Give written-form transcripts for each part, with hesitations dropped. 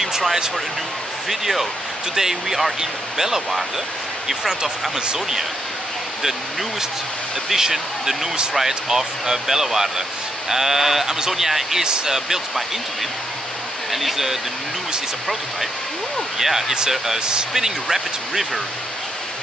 Team Tries for a new video. Today we are in Bellewaerde, in front of Amazonia, the newest edition, the newest ride of Bellewaerde. Amazonia is built by Interim and is the newest, is a prototype. Ooh. Yeah, it's a spinning rapid river.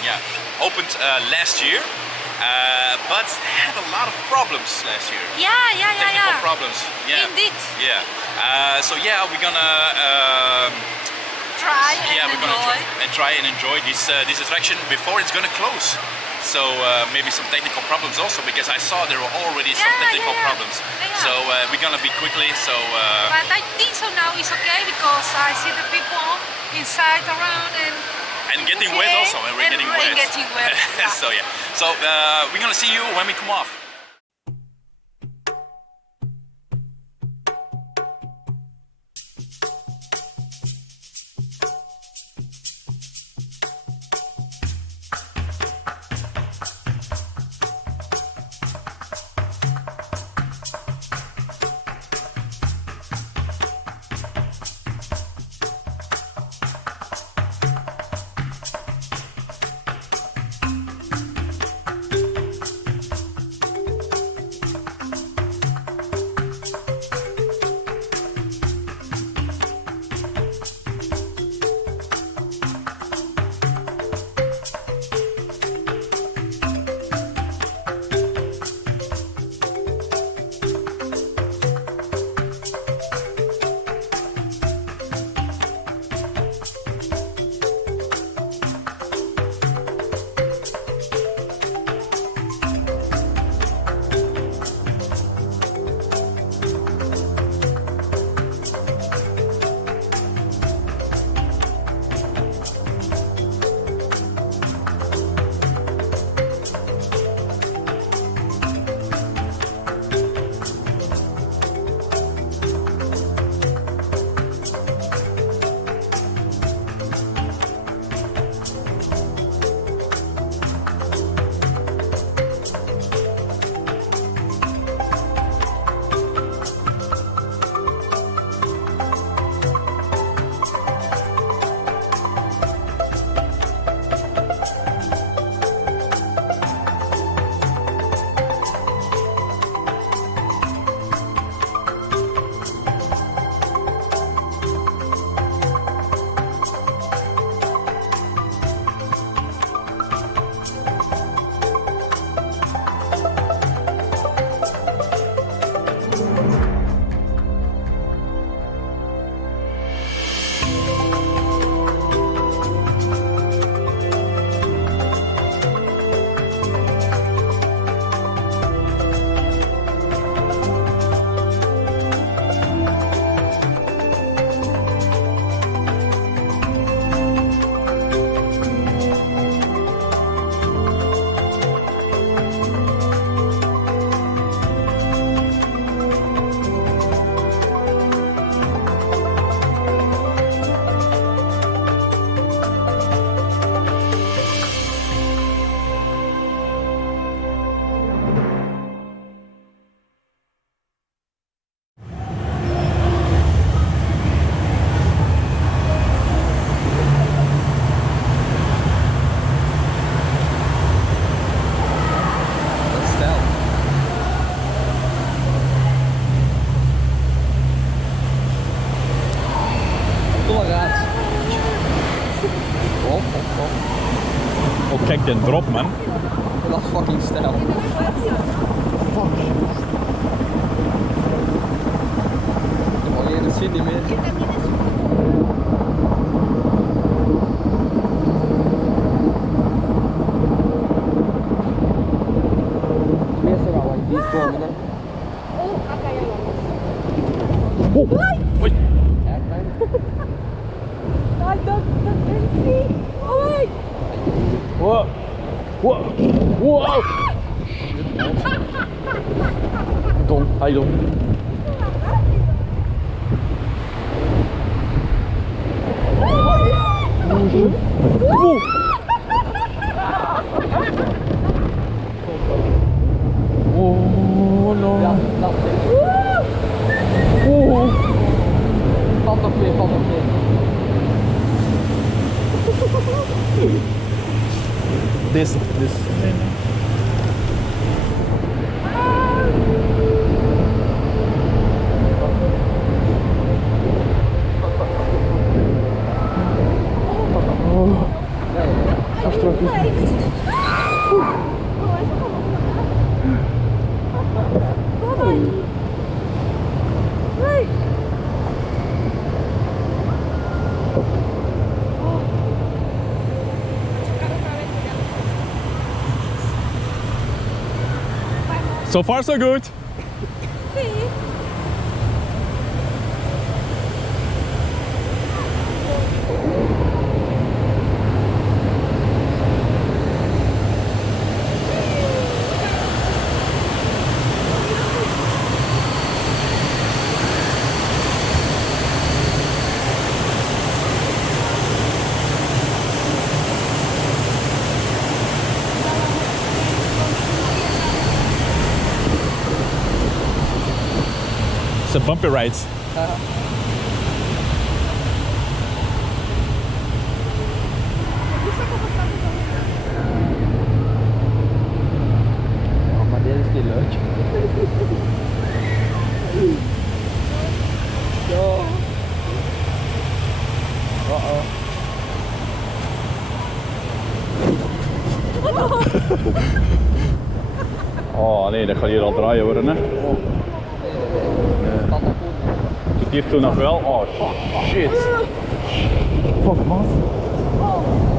Yeah, opened last year. But had a lot of problems last year. Technical problems. Yeah. Indeed. Yeah. So yeah, we're gonna try and enjoy this attraction before it's gonna close. So maybe some technical problems also, because I saw there were already some technical problems. So we're gonna be quickly. So. But I think so now it's okay, because I see the people inside around and getting wet also, and we're getting wet. Yeah. So yeah. So we're gonna see you when we come off. Oh, kijk de drop, man. Dat is fucking stijl. Fuck. Oh, je ziet niet meer. Meestal gaan we hier komen, hè. Oh, oei. Wow. Wow. Wow. Dom, hij dom. Oh no. Ja, dat is het. Valt nog mee, valt nog mee. This. So far so good. It's a bumpy ride. Ja, maar dit is niet leuk. Ja. Oh nee, dat gaat hier al draaien worden, hè. Doet hier toen nog wel? Oh shit. Fuck man.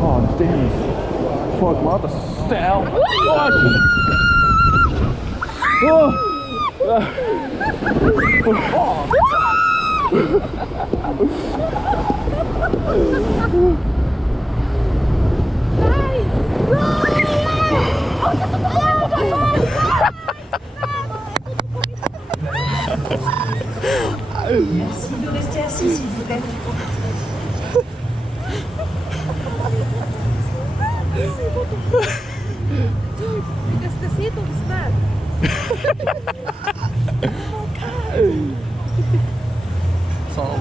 Oh damn. Fuck man, dat is stijl. Merci de rester assis s'il vous plaît. The seat is bad. Zal.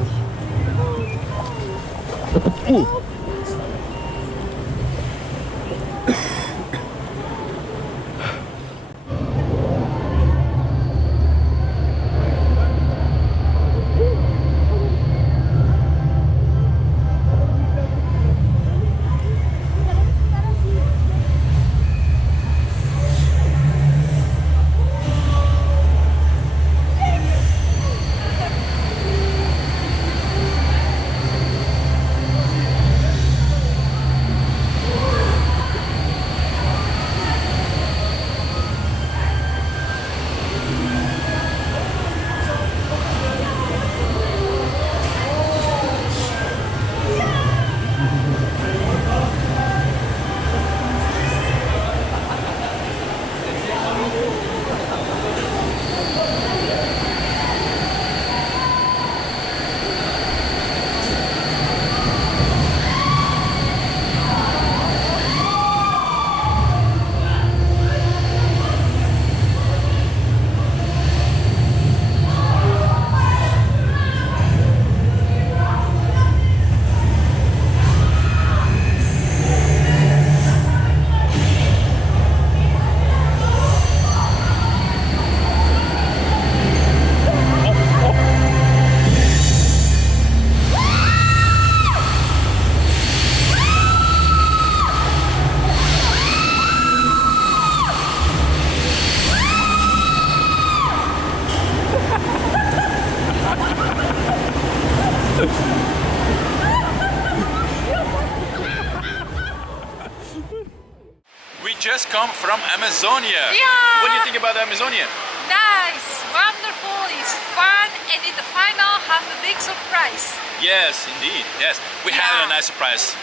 We just come from Amazonia. Yeah. What do you think about Amazonia? Nice, wonderful, it's fun, and in the final have a big surprise. Yes, indeed. Yes, we had a nice surprise.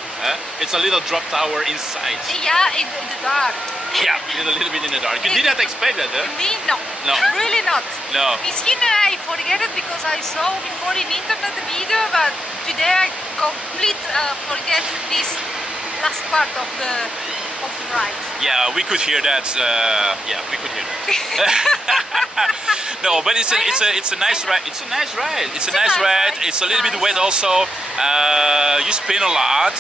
It's a little drop tower inside. Yeah, in the dark. Yeah, a little bit in the dark. You didn't expect that, huh? Me, no. No. Really not. No. Misschien I forget it because I saw before in internet the video, but today I forget this last part of the ride. Yeah, we could hear that. Yeah, we could hear that. No, but it's a nice ride. It's a nice ride. It's a nice ride. It's a little bit wet also. You spin a lot.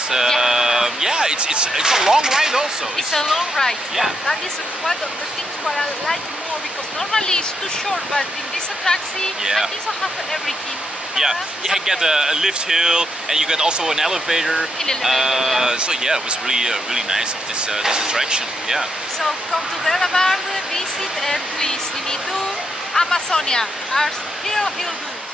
Yeah, it's a long ride also. It's a long ride. Yeah. That is one of the things what I like more because normally it's too short, but in this attraction, Yeah. I think I have everything. Yeah, you can get a lift hill, and you get also an elevator. An elevator, So yeah, it was really nice of this attraction. Yeah. So come to Bellewaerde, visit, and please, you need to Amazonia. Are heel good.